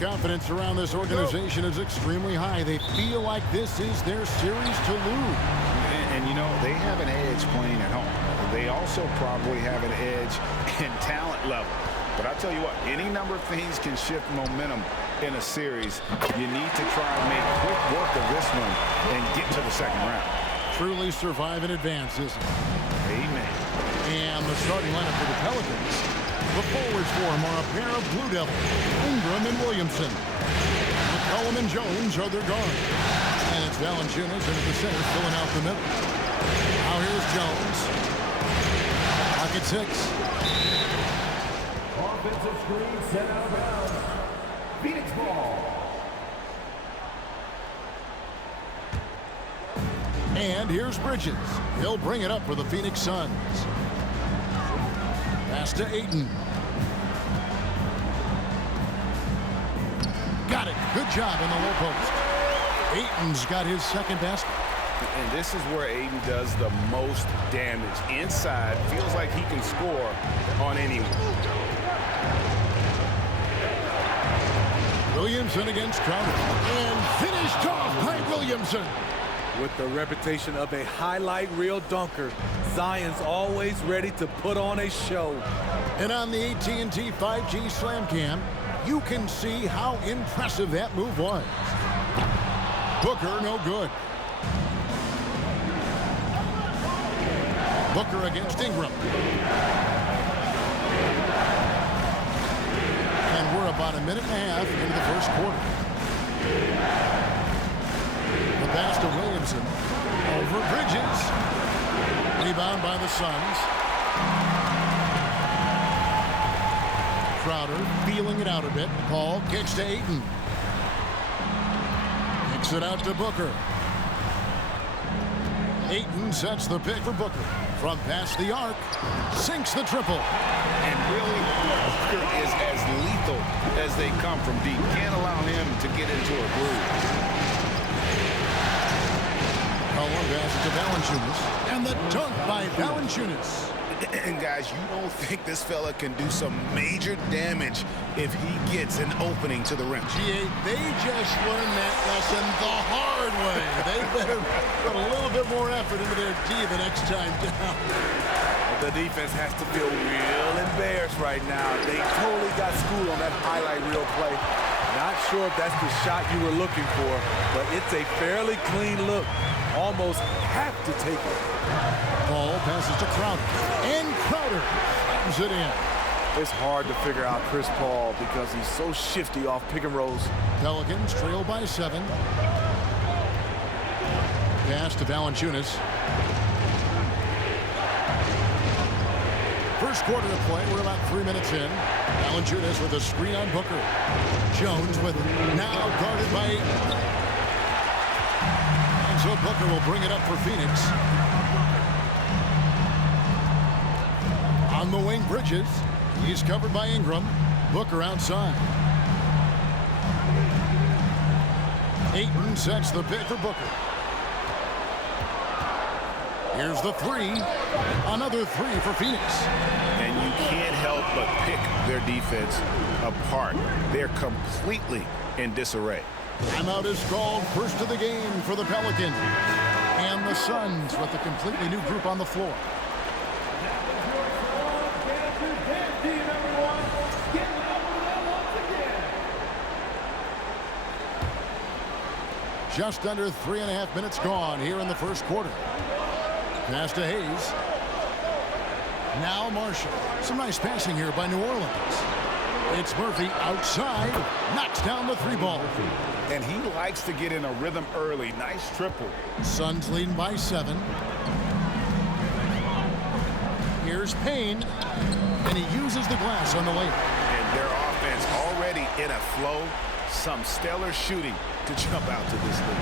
Confidence around this organization is extremely high. They feel like this is their series to lose. And you know, they have an edge playing at home. They also probably have an edge in talent level. But I tell you what, any number of things can shift momentum in a series. You need to try and make quick work of this one and get to the second round. Truly survive in advance, isn't it? Amen. And the starting lineup for the Pelicans. The forwards for them are a pair of Blue Devils, Ingram and Williamson. McCollum and Jones are their guards. And it's Valanciunas into the center, filling out the middle. Now here's Jones. Pocket 6. Offensive screen set out of bounds. Phoenix ball. And here's Bridges. He'll bring it up for the Phoenix Suns. Pass to Ayton. Got it. Good job in the low post. Ayton's got his second basket. And this is where Ayton does the most damage. Inside, feels like he can score on anyone. Williamson against Crowder. And finished off by Williamson. With the reputation of a highlight reel dunker, Zion's always ready to put on a show. And on the AT&T 5G Slam Cam, you can see how impressive that move was. Booker, no good. Booker against Ingram. And we're about a minute and a half into the first quarter. The pass to Williamson. Over Bridges. Rebound by the Suns. Crowder feeling it out a bit. Paul kicks to Ayton. Kicks it out to Booker. Ayton sets the pick for Booker. From past the arc. Sinks the triple. And really, Booker is as lethal as they come from deep. Can't allow him to get into a groove. One pass to Valanciunas. And the dunk by Valanciunas. And guys, you don't think this fella can do some major damage if he gets an opening to the rim. They just learned that lesson the hard way. They better put a little bit more effort into their D the next time down. The defense has to feel real embarrassed right now. They totally got schooled on that highlight reel play. Not sure if that's the shot you were looking for, but it's a fairly clean look. Almost have to take it. Ball passes to Crowder. And Crowder slams it in. It's hard to figure out Chris Paul because he's so shifty off pick and rolls. Pelicans trail by 7. Pass to Valanciunas. First quarter of play. We're about 3 minutes in. Valanciunas with a screen on Booker. Jones with it. Now guarded by Ayton. So Booker will bring it up for Phoenix. On the wing, Bridges. He's covered by Ingram. Booker outside. Ayton sets the pick for Booker. Here's the 3. Another 3 for Phoenix. And you can't help but pick their defense apart. They're completely in disarray. Timeout is called. First of the game for the Pelicans. And the Suns with a completely new group on the floor. Just under 3.5 minutes gone here in the first quarter. Pass to Hayes. Now Marshall. Some nice passing here by New Orleans. It's Murphy outside. Knocks down the 3 ball. And he likes to get in a rhythm early. Nice triple. Suns leading by 7. Here's Payne. And he uses the glass on the layup. And their offense already in a flow. Some stellar shooting to jump out to this lead.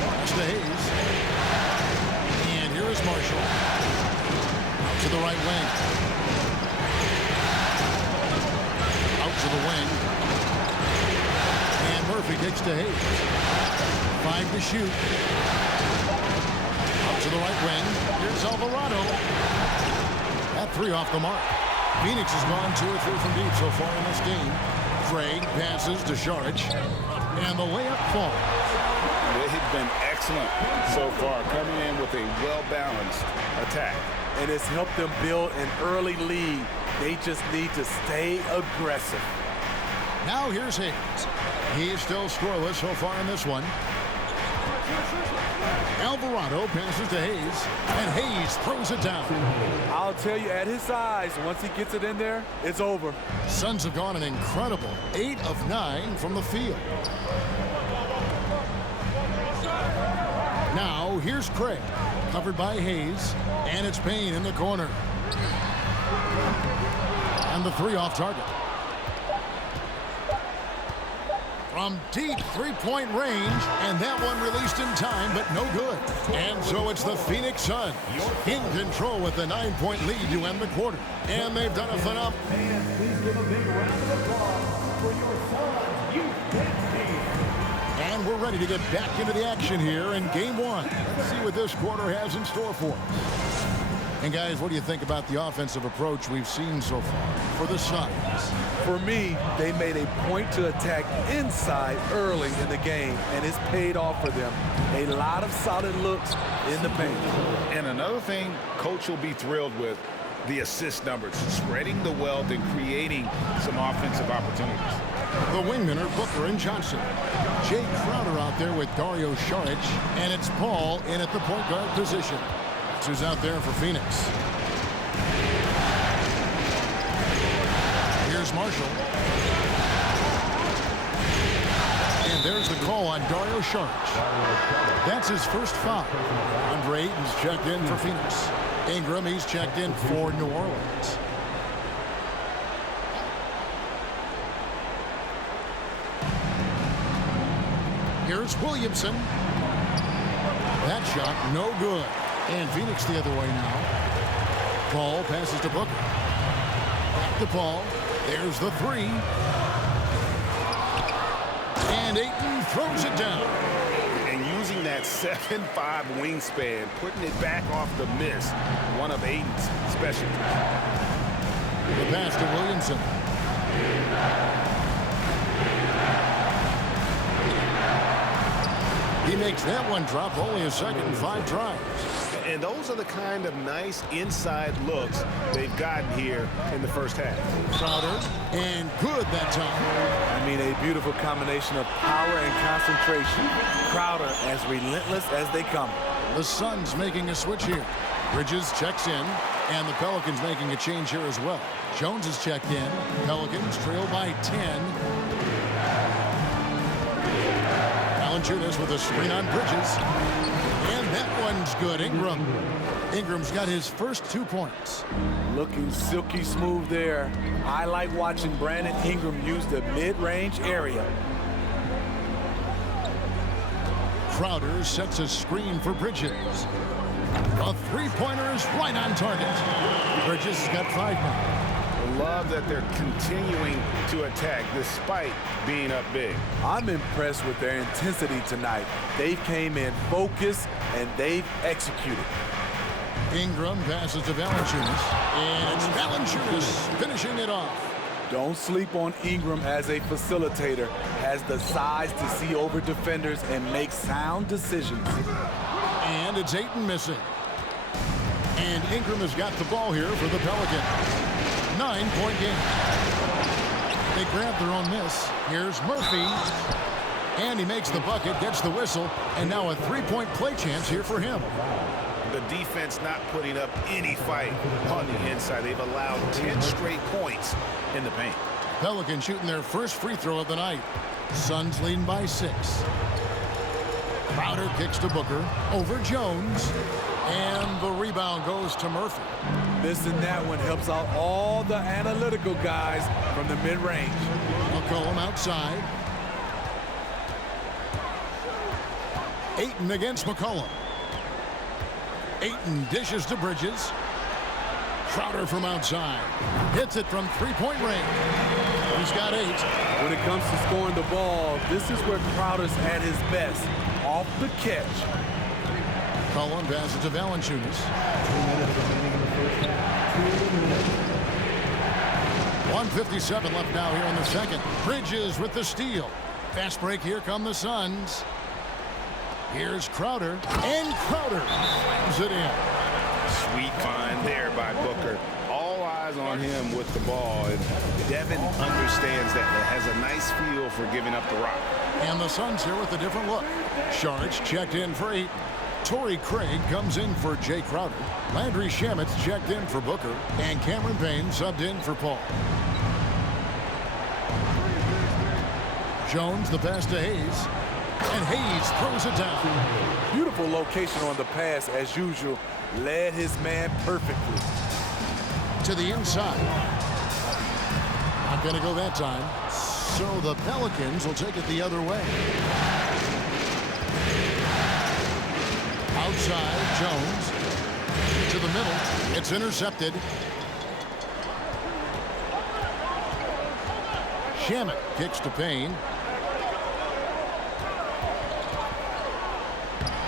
Pass to Hayes. And here is Marshall. Out to the right wing. Out to the wing. And Murphy kicks to Hayes. 5 to shoot. Out to the right wing. Here's Alvarado. That 3 off the mark. Phoenix has gone 2 or 3 from deep so far in this game. Craig passes to Sharich, and the layup falls. They've been excellent so far, coming in with a well-balanced attack. And it's helped them build an early lead. They just need to stay aggressive. Now here's Hayes. He's still scoreless so far in this one. Alvarado passes to Hayes, and Hayes throws it down. I'll tell you, at his size, once he gets it in there, it's over. Suns have gone an incredible 8 of 9 from the field. Now here's Craig, covered by Hayes, and it's Payne in the corner. And the three off target. From deep three-point range, and that one released in time, but no good. And so it's the Phoenix Suns in control with the 9-point lead to end the quarter. And they've done a phenomenal. And please give a big round of applause for your Suns youth dance team. And we're ready to get back into the action here in Game 1. Let's see what this quarter has in store for us. And guys, what do you think about the offensive approach we've seen so far for the Suns? For me, they made a point to attack inside early in the game, and it's paid off for them. A lot of solid looks in the paint. And another thing Coach will be thrilled with, the assist numbers, spreading the wealth and creating some offensive opportunities. The wingmen are Booker and Johnson. Jay Crowder out there with Dario Saric, and it's Paul in at the point guard position. Who's out there for Phoenix. Here's Marshall. And there's the call on Dario Saric. That's his first foul. Andre Ayton's checked in for Phoenix. Ingram, he's checked in for New Orleans. Here's Williamson. That shot, no good. And Phoenix the other way now. Paul passes to Booker. Back to Paul. There's the three. And Ayton throws it down. And using that 7'5" wingspan, putting it back off the miss, one of Ayton's specialties. The pass to Williamson. He makes that one drop, only a second and 5 tries. And those are the kind of nice inside looks they've gotten here in the first half. Crowder, and good that time. I mean, a beautiful combination of power and concentration. Crowder as relentless as they come. The Suns making a switch here. Bridges checks in, and the Pelicans making a change here as well. Jones is checked in. Pelicans trail by 10. Valanciunas with a screen on Bridges. And that one's good. Ingram's got his first 2 points. Looking silky smooth there. I like watching Brandon Ingram use the mid-range area. Crowder sets a screen for Bridges. A three-pointer is right on target. Bridges has got 5 now. Love that they're continuing to attack despite being up big. I'm impressed with their intensity tonight. They came in focused and they've executed. Ingram passes to Valanciunas, and it's Valanciunas finishing it off. Don't sleep on Ingram as a facilitator. Has the size to see over defenders and make sound decisions. And it's Ayton missing. And Ingram has got the ball here for the Pelicans. 9-point game. They grab their own miss. Here's Murphy. And he makes the bucket, gets the whistle, and now a three-point play chance here for him. The defense not putting up any fight on the inside. They've allowed 10 straight points in the paint. Pelicans shooting their first free throw of the night. Suns leading by 6. Crowder kicks to Booker over Jones. And the rebound goes to Murphy. Missing that one helps out all the analytical guys from the mid-range. McCollum outside. Ayton against McCollum. Ayton dishes to Bridges. Crowder from outside. Hits it from three-point range. He's got 8. When it comes to scoring the ball, this is where Crowder's at his best. Off the catch. Cullen passes to Valanciunas. 1:57 left now here in the second. Bridges with the steal. Fast break. Here come the Suns. Here's Crowder. And Crowder slams it in. Sweet find there by Booker. All eyes on him with the ball. And Devin understands that. Has a nice feel for giving up the rock. And the Suns here with a different look. Sharge checked in for 8. Torrey Craig comes in for Jay Crowder. Landry Shamit's checked in for Booker. And Cameron Payne subbed in for Paul. Jones the pass to Hayes. And Hayes throws it down. Beautiful location on the pass as usual. Led his man perfectly. To the inside. Not going to go that time. So the Pelicans will take it the other way. Outside, Jones. To the middle. It's intercepted. Shamet kicks to Payne.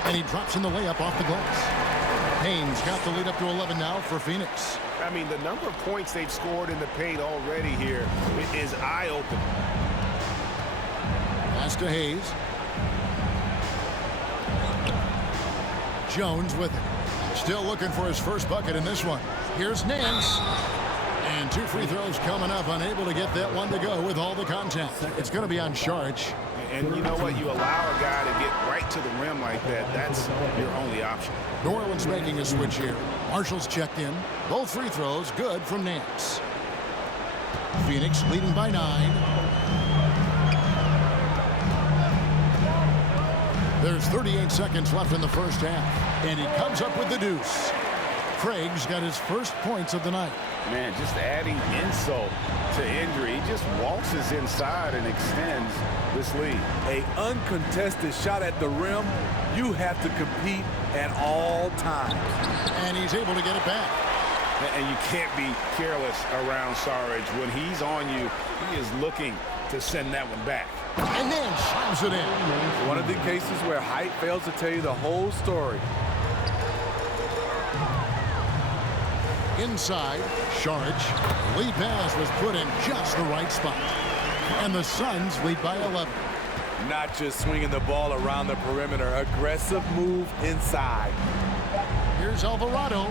And he drops in the layup off the glass. Payne's got the lead up to 11 now for Phoenix. I mean, the number of points they've scored in the paint already here is eye-opening. Pass to Hayes. Jones with it. Still looking for his first bucket in this one. Here's Nance. And 2 free throws coming up. Unable to get that one to go with all the contact. It's going to be on Sharge. And you know what? You allow a guy to get right to the rim like that. That's your only option. New Orleans making a switch here. Marshall's checked in. Both free throws good from Nance. Phoenix leading by 9. There's 38 seconds left in the first half. And he comes up with the deuce. Craig's got his first points of the night. Man, just adding insult to injury. He just waltzes inside and extends this lead. A uncontested shot at the rim. You have to compete at all times. And he's able to get it back. And you can't be careless around Sarge. When he's on you, he is looking to send that one back. And then slams it in. One of the cases where height fails to tell you the whole story. Inside, Sharge. Lead pass was put in just the right spot. And the Suns lead by 11. Not just swinging the ball around the perimeter. Aggressive move inside. Here's Alvarado.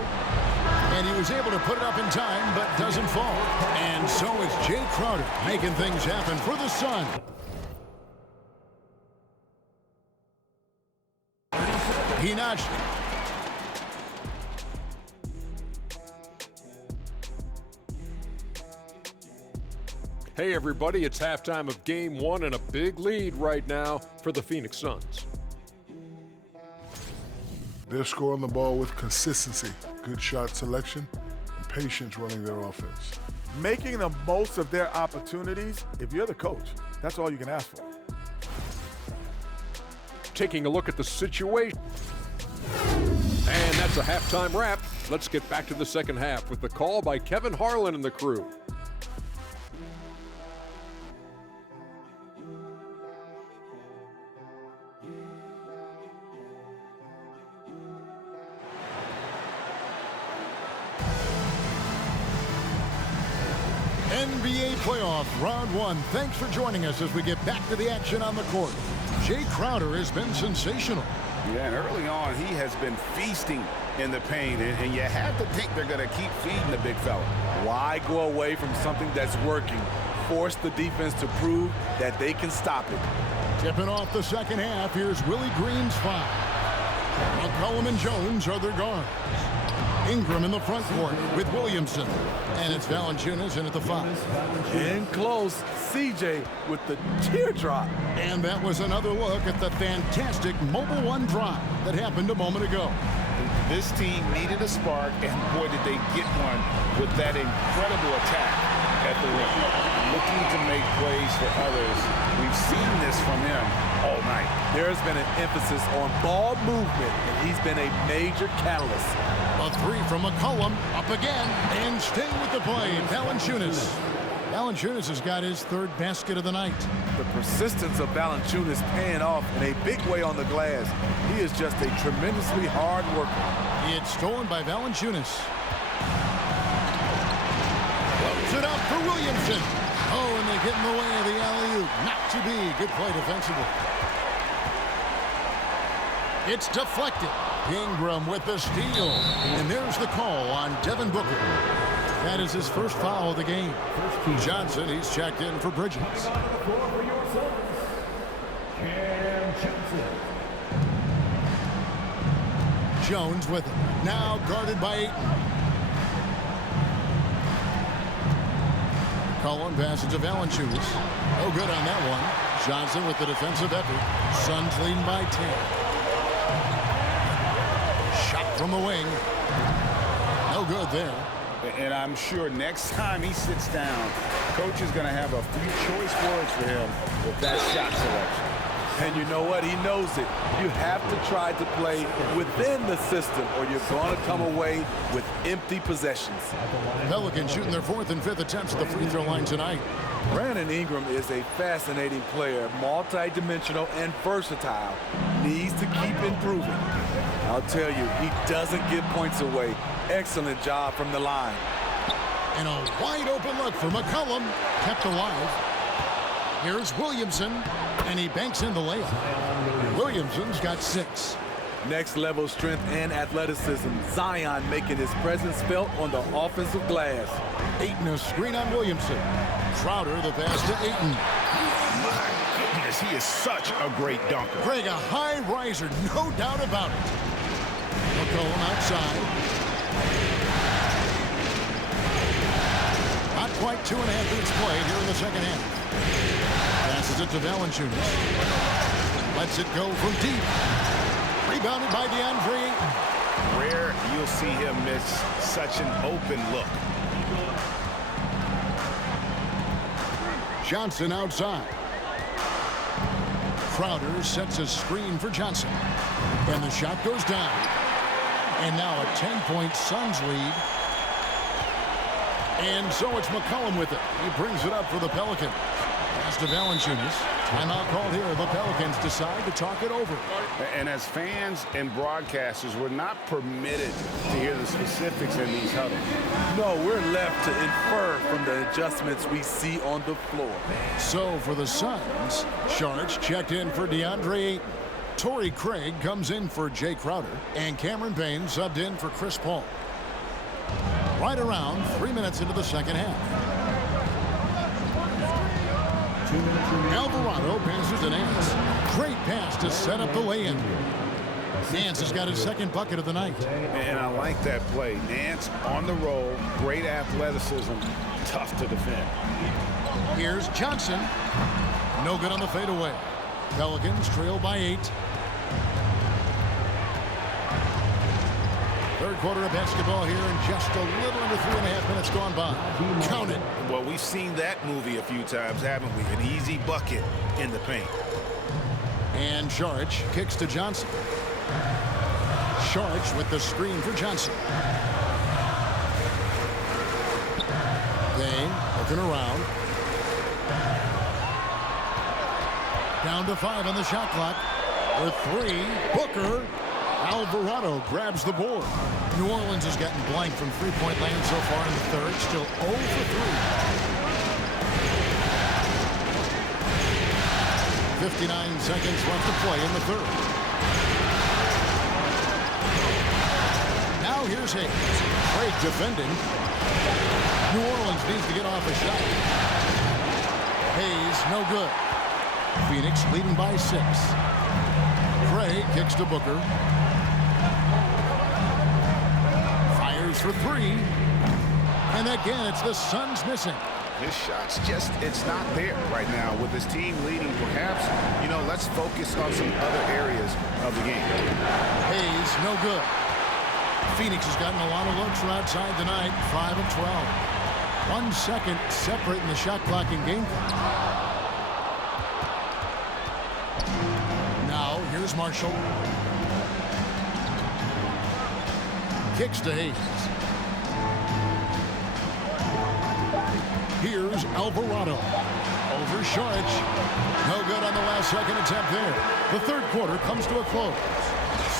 And he was able to put it up in time, but doesn't fall. And so it's Jay Crowder making things happen for the Sun. He notched it. Hey everybody, it's halftime of game 1 and a big lead right now for the Phoenix Suns. They're scoring the ball with consistency, good shot selection, and patience running their offense. Making the most of their opportunities. If you're the coach, that's all you can ask for. Taking a look at the situation. And that's a halftime wrap. Let's get back to the second half with the call by Kevin Harlan and the crew. NBA playoff round 1. Thanks for joining us as we get back to the action on the court. Jay Crowder has been sensational. Yeah, and early on, he has been feasting in the paint, and you have to think they're going to keep feeding the big fella. Why go away from something that's working? Force the defense to prove that they can stop it. Tipping off the second half, here's Willie Green's 5. McCollum and Jones are their guards. Ingram in the front court with Williamson. And it's Valanciunas in at the 5. In close, CJ with the teardrop. And that was another look at the fantastic Mobile One drive that happened a moment ago. This team needed a spark, and boy, did they get one with that incredible attack at the rim. Looking to make plays for others. We've seen this from him all night. There's been an emphasis on ball movement, and he's been a major catalyst. A 3 from McCollum, up again, and staying with the play, Valanciunas. Valanciunas has got his 3rd basket of the night. The persistence of Valanciunas paying off in a big way on the glass. He is just a tremendously hard worker. It's stolen by Valanciunas. Floats it up for Williamson. Oh, and they get in the way of the alley-oop. Not to be. Good play defensively. It's deflected. Ingram with the steal. And there's the call on Devin Booker. That is his first foul of the game. Johnson, he's checked in for Bridges. Jones with it. Now guarded by Ayton. Cullen passes to Valanciunas. No good on that one. Johnson with the defensive effort. Suns leading by 10. Shot from the wing. No good there. And I'm sure next time he sits down, coach is going to have a few choice words for him with that shot selection. And you know what? He knows it. You have to try to play within the system or you're going to come away with empty possessions. Pelicans shooting their 4th and 5th attempts at the free throw line tonight. Brandon Ingram is a fascinating player, multi-dimensional and versatile. Needs to keep improving. I'll tell you, he doesn't give points away. Excellent job from the line. And a wide open look for McCollum. Kept alive. Here's Williamson, and he banks in the layup. Williamson's got 6. Next level strength and athleticism. Zion making his presence felt on the offensive glass. Ayton a screen on Williamson. Crowder the pass to Ayton. My goodness, he is such a great dunker. Greg, a high riser, no doubt about it. McCollum outside. Not quite 2.5 minutes played here in the second half. Passes it to Valanciunas. Lets it go from deep. Rebounded by DeAndre Ayton. Rare you'll see him miss such an open look. Johnson outside. Crowder sets a screen for Johnson. And the shot goes down. And now a 10-point Suns lead. And so it's McCollum with it. He brings it up for the Pelicans. Pass to Valanciunas. Timeout called here. The Pelicans decide to talk it over. And as fans and broadcasters, we're not permitted to hear the specifics in these huddles. No, we're left to infer from the adjustments we see on the floor. So for the Suns, Sharks checked in for DeAndre Ayton. Torrey Craig comes in for Jay Crowder. And Cameron Payne subbed in for Chris Paul. Right around 3 minutes into the second half. Alvarado passes to Nance. Great pass to set up the lay-in. Nance has got his second bucket of the night. And I like that play. Nance on the roll, great athleticism, tough to defend. Here's Johnson. No good on the fadeaway. Pelicans trail by 8. Third quarter of basketball here and just a little under 3.5 minutes gone by. Count it. Well, we've seen that movie a few times, haven't we? An easy bucket in the paint. And Sharch kicks to Johnson. Sharch with the screen for Johnson. Dane looking around. Down to 5 on the shot clock. For 3, Booker. Alvarado grabs the board. New Orleans has gotten blank from three-point land so far in the third. Still 0 for 3. 59 seconds left to play in the third. Now here's Hayes. Great defending. New Orleans needs to get off a shot. Hayes, no good. Phoenix leading by 6. Craig kicks to Booker. Fires for 3. And again, it's the Suns missing. His shot's just, it's not there right now. With his team leading, perhaps, let's focus on some other areas of the game. Hayes, no good. Phoenix has gotten a lot of looks from outside tonight, 5 of 12. 1 second separating the shot clock and game clock. Now, here's Marshall. Kicks to Hayes. Here's Alvarado. Over Sharch. No good on the last second attempt there. The third quarter comes to a close.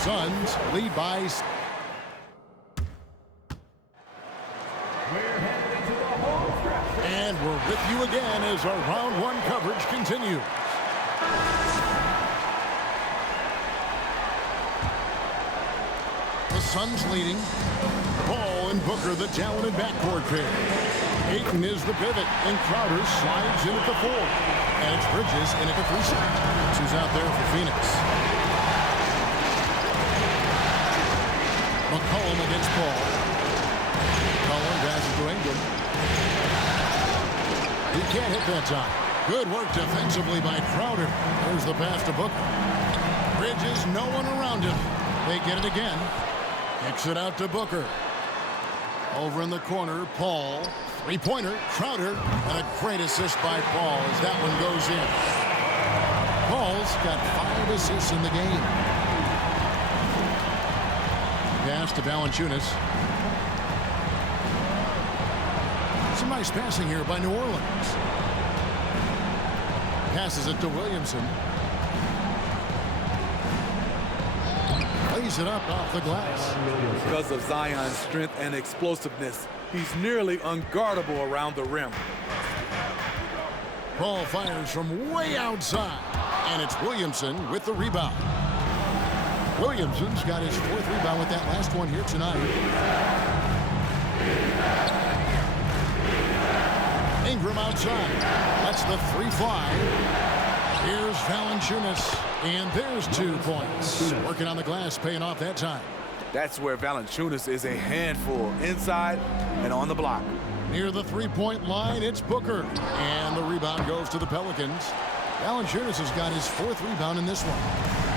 Suns lead by... We're heading into the home stretch And we're with you again as our round one coverage continues. The Suns leading. Ball and Booker, the talented backcourt pair. Ayton is the pivot, and Crowder slides in at the 4. And it's Bridges in at the 3 spot. Who's out there for Phoenix. McCollum against Paul. McCollum passes to Ingram. He can't hit that time. Good work defensively by Crowder. There's the pass to Booker. Bridges, no one around him. They get it again. Kicks it out to Booker. Over in the corner, Paul. Three-pointer, Crowder. And a great assist by Paul as that one goes in. Paul's got 5 assists in the game. Pass to Valanciunas. Some nice passing here by New Orleans. Passes it to Williamson. Lays it up off the glass. Because of Zion's strength and explosiveness, he's nearly unguardable around the rim. Paul fires from way outside. And it's Williamson with the rebound. Williamson's got his 4th rebound with that last one here tonight. Ingram outside. That's the 3 fly. Here's Valanciunas. And there's 2 points. Working on the glass, paying off that time. That's where Valanciunas is a handful, inside and on the block. Near the 3-point line, it's Booker. And the rebound goes to the Pelicans. Valanciunas has got his 4th rebound in this one.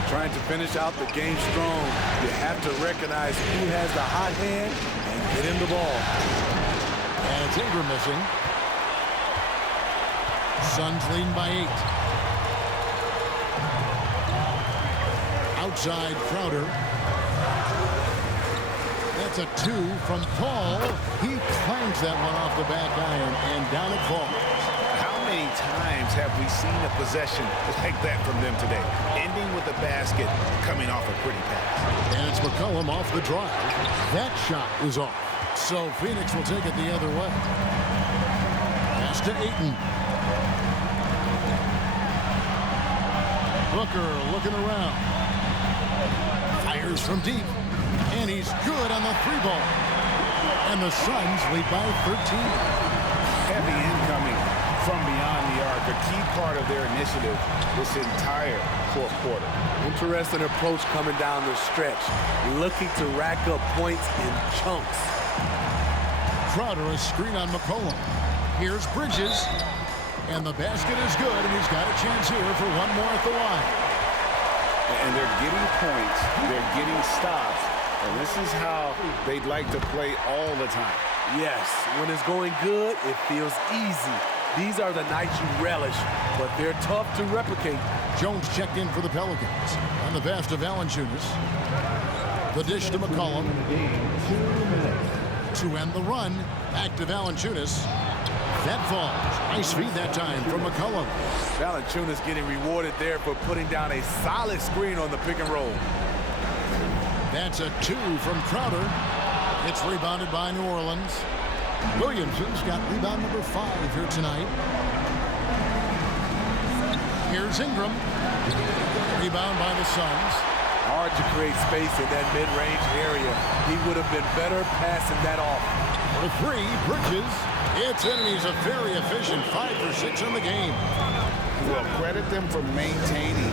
Trying to finish out the game strong, you have to recognize who has the hot hand and get him the ball. And it's Ingram missing. Suns leading by 8. Outside Crowder. That's a 2 from Paul. He clangs that one off the back iron, and down it falls. How many times have we seen a possession like that from them today? Ending with a basket, coming off a pretty pass. And it's McCollum off the drive. That shot is off. So Phoenix will take it the other way. Pass to Ayton. Booker looking around. Fires from deep. And he's good on the 3-ball. And the Suns lead by 13. Heavy incoming from beyond the arc, a key part of their initiative this entire 4th quarter. Interesting approach coming down the stretch, looking to rack up points in chunks. Crowder, a screen on McCollum. Here's Bridges. And the basket is good, and he's got a chance here for one more at the line. And they're getting points, they're getting stops, and this is how they'd like to play all the time. Yes, when it's going good, it feels easy. These are the nights you relish, but they're tough to replicate. Jones checked in for the Pelicans. On the pass to Valanciunas. The dish to McCollum. 2 minutes. To end the run, back to Valanciunas. That falls. Nice feed that time from McCollum. Valanciunas getting rewarded there for putting down a solid screen on the pick and roll. That's a 2 from Crowder. It's rebounded by New Orleans. Williamson's got rebound number 5 here tonight. Here's Ingram. Rebound by the Suns. Hard to create space in that mid-range area. He would have been better passing that off. For 3, Bridges. It's in, and he's a very efficient 5 for 6 in the game. Well, credit them for maintaining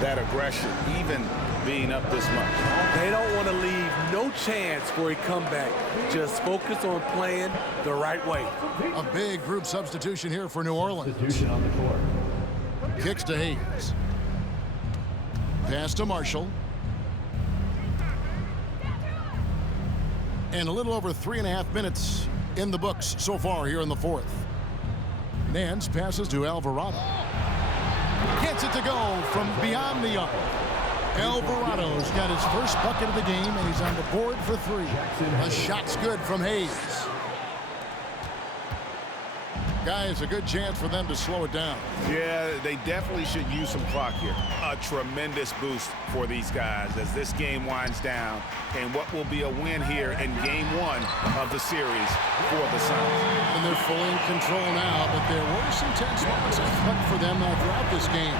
that aggression, even being up this much. They don't want to leave no chance for a comeback. Just focus on playing the right way. A big group substitution here for New Orleans. Substitution on the court. Kicks to Hayes. Pass to Marshall. And a little over 3.5 minutes in the books so far here in the 4th. Nance passes to Alvarado. Gets it to go from beyond the arc. Alvarado's got his first bucket of the game, and he's on the board for 3. A shot's good from Hayes. Guys, a good chance for them to slow it down. Yeah, they definitely should use some clock here. A tremendous boost for these guys as this game winds down, and what will be a win here in game 1 of the series for the Suns. And they're fully in control now, but there were some tense moments, I thought, for them throughout this game.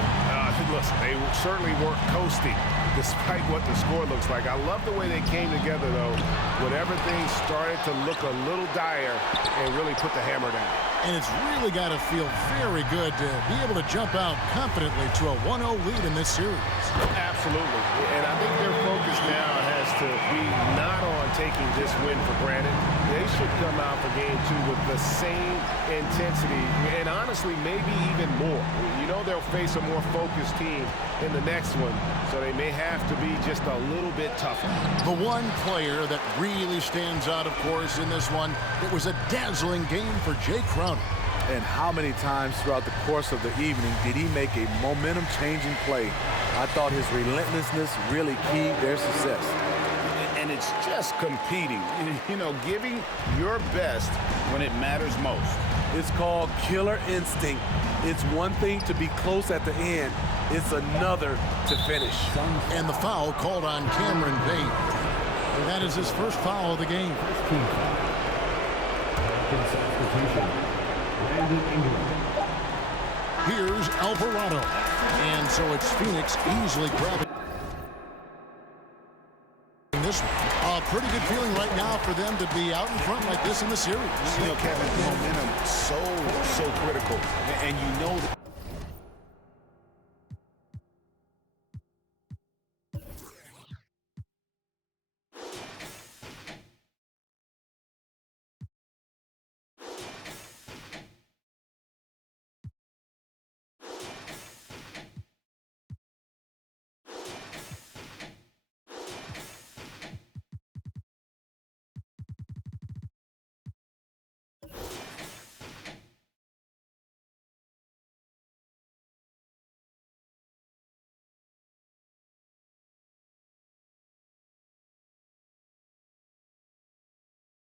Listen, they certainly weren't coasting despite what the score looks like. I love the way they came together, though, when everything started to look a little dire and really put the hammer down. And it's really got to feel very good to be able to jump out confidently to a 1-0 lead in this series. Absolutely. And I think their focus now has to be not on taking this win for granted. They should come out for game 2 with the same intensity and honestly maybe even more. You know they'll face a more focused team in the next one, so they may have to be just a little bit tougher. The one player that really stands out, of course, in this one, it was a dazzling game for Jay Crowder. And how many times throughout the course of the evening did he make a momentum-changing play? I thought his relentlessness really keyed their success. And it's just competing, you know, giving your best when it matters most. It's called killer instinct. It's one thing to be close at the end. It's another to finish. And the foul called on Cameron Payne. And that is his first foul of the game. Here's Alvarado. And so it's Phoenix easily grabbing this one. A pretty good feeling right now for them to be out in front like this in the series. You know, Kevin, momentum so critical. And you know that